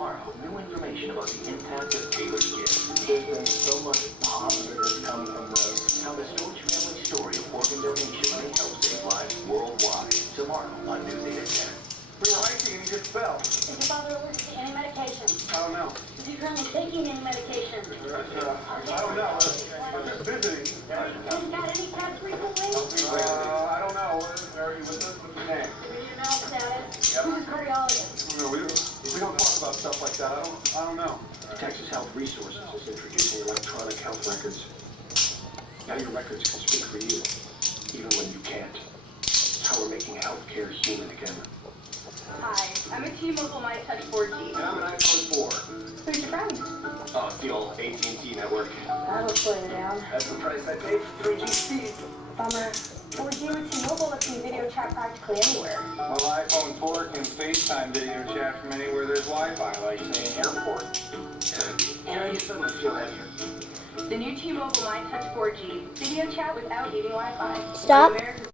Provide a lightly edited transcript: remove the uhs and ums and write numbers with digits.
Tomorrow, new information about the impact of Taylor's gift. There's been so much positive that's come from this. How the Storch family story of organ donation may help save lives worldwide. Tomorrow on News 8 at 10. We were hiking and he just fell. Is your father allergic to any medication? I don't know. Is he currently taking any medication? I don't know. I'm just visiting. Has he got any past recently? I don't know. Are you with us? What's your name? Your mental status? Yep. Who's a cardiologist? No, we don't talk about stuff like that. I don't know. Texas Health Resources is introducing electronic health records. Now your records can speak for you, even when you can't. It's how we're making healthcare human again. Hi, I'm a T-Mobile My Touch 4G. And I'm an iPhone 4. Who's your friend? Oh, it's the old AT&T network. That'll slow you down. That's the price I paid for 3G speed. Bummer. 4G with T-Mobile lets me video chat practically anywhere. Well, iPhone 4 can FaceTime video chat from anywhere there's Wi-Fi, like say an airport. You know, you suddenly feel heavier. The new T-Mobile My Touch 4G. Video chat without needing Wi-Fi. Stop. America's